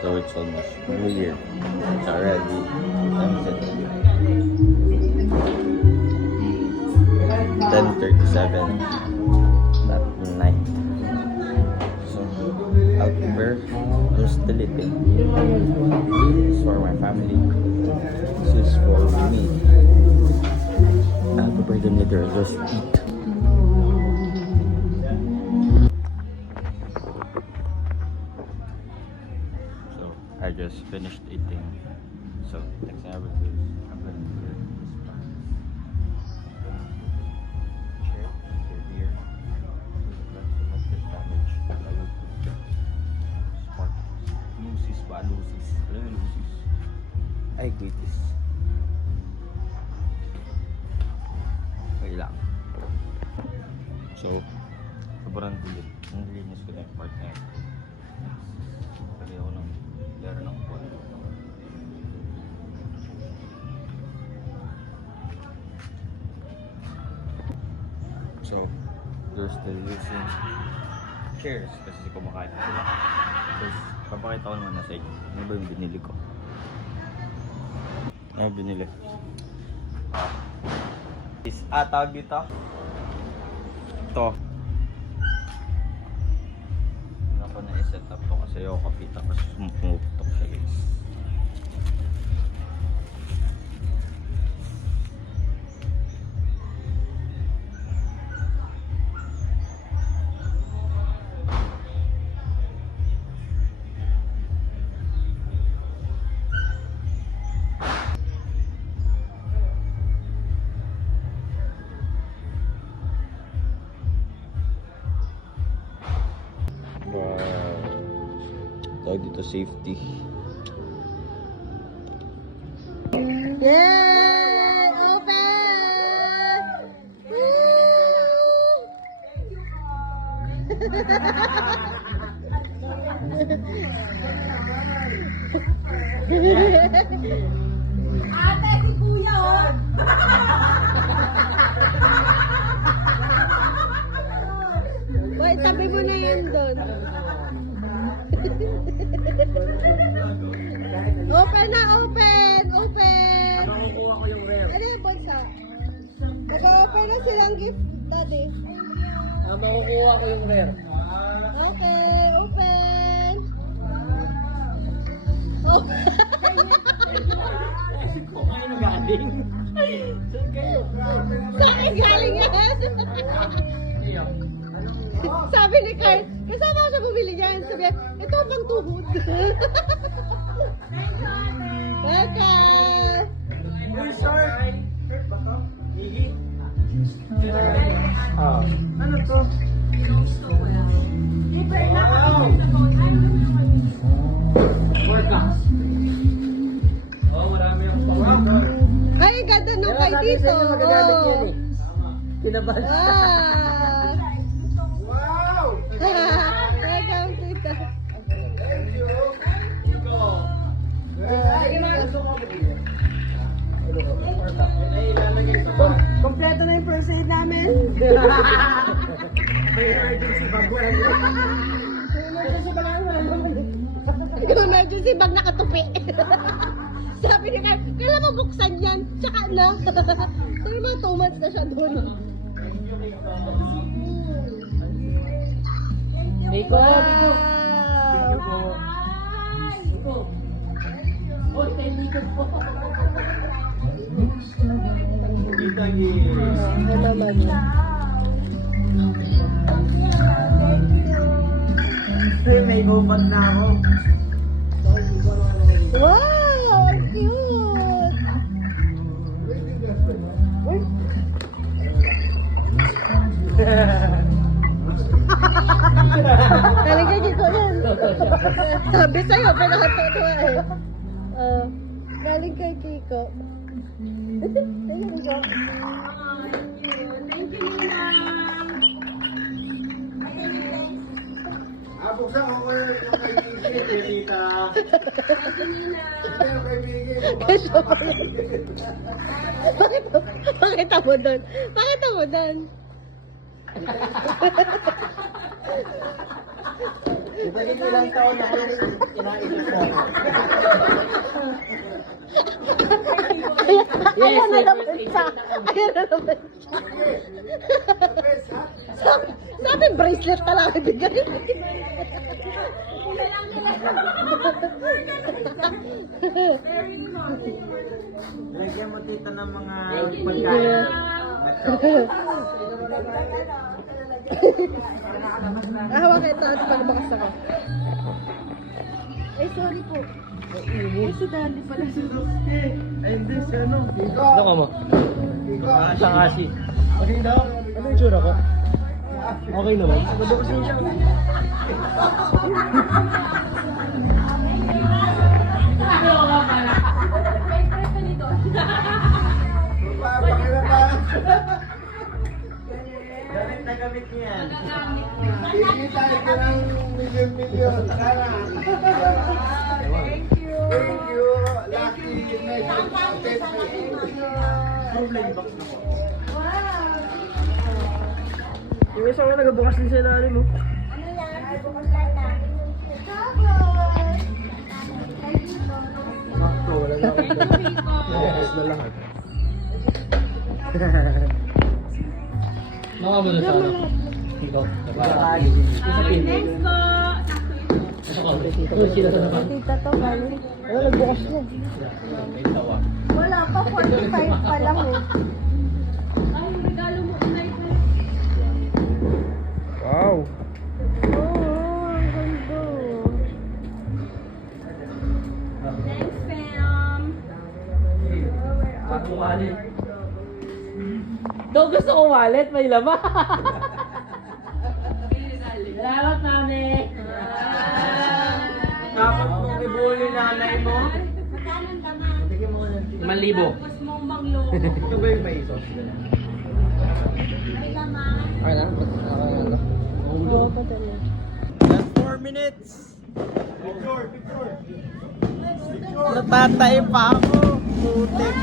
So it's almost New Year. It's already 10:37 at night. So out there, I'm still eating. This is for my family. This is for me. I'll prepare them later. Just eat. So I just finished eating. So next thing I will do is I'm gonna clear this box. Chair here. That's so much damage. I will put spark. Lucis ba? Lucis. Alam mo Lucis? Ay, quitis. Okay lang. So, sobrang dilim. Ang linis ko na yung part na yun. Pwede ako ng laro ng buwan. So, they're still using chairs kasi kumakain sila. Tapos, papakita ko naman na sa inyo. Ano ba yung binili ko? Ano binili? Tawag dito? Ito. Ano ko na i-set up to kasi yung kapita kasi pumuputok siya guys. Tawag dito safety. Yay! Open! Ate, si Kuya, oh! Wait, tabi mo na yan doon. Open na, open! Open! Makukuha ko yung rare. Ano yung bulsa? Nag-open na silang gift, daddy. Makukuha ko yung rare. Okay, open! Open! Kung kayo nagaling. Saan kayo? Saan galing yan? Sabi ni Carl, kasama ko siya bumili yan. Sabi, ito pang tuhod. Welcome! Uy, sir! Gigi? Ano to? Wow! Workout. Oh, marami yung pang-workout. Ay, ganda nung kay Tito. Oh. Kinabahan siya. Ah. Wow! Welcome, Tito. Thank you. Kompleto na yung first aid namin. May emergency bag mo. Yung emergency bag nakatupi. Sabi ni Carl, kailan mo buksan yan? Tsaka na. Sabi mga 2 months na siya doon. Nico! Wow! Oh, Nico po. Kita guys. Ano naman yun? May upat na ako. Wow! Ang cute! Talaga ko yan. Sabi sa'yo, pinakatutuwa eh. Galing kay Kiko. Ayun ko. Buksan ko yung kaibigan, tita. Yung kaibigan. Pakita mo doon. Pakita mo doon. Iba din ilang taon na kayo inaisip mo. Ayan na naman siya. Ayan na naman siya. Sabi bracelet na lang ibigay. Lagyan mo tita ng mga pagkain. Hawak ito at pagbakas ako. Ay, sorry po. Ay, si Dandy pala. Ay, hindi si ano. Ano ka mo? Isang asi. Okay daw. Ano yung tsura ko? Okay naman. Mabukasin siya. Gamit na gamit niya. Hindi tayo ka ng milyon-milyon. Sana. Thank you. Thank you. Lucky United. Problem box na po. Yung isa ko nagabukas din sa ilalim mo. Sakto, wala na ako. Yes, na lahat. Maka mo na sa ano? Ikaw. Next po. Ito sila sa naman. Tita to, galing. Ano nagbukas niya? May tawa. Wala pa, 45 pa lang eh. Ay, regalo mo, inay ko. Wow. Oo, ang ganda. Thanks, fam. Bagong wallet. Daw gusto ko wallet, may laman. Salamat, mami. Dapat mong ibuli nanay mo. Magkano ang laman? 5,000. Tapos mong manglo. Ito ba yung may sauce? May laman. Okay na? Oo, padali. Just 4 minutes. Picture, picture. Natatay pa ako. Putik.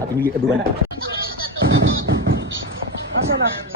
At hindi aduan. Asa na?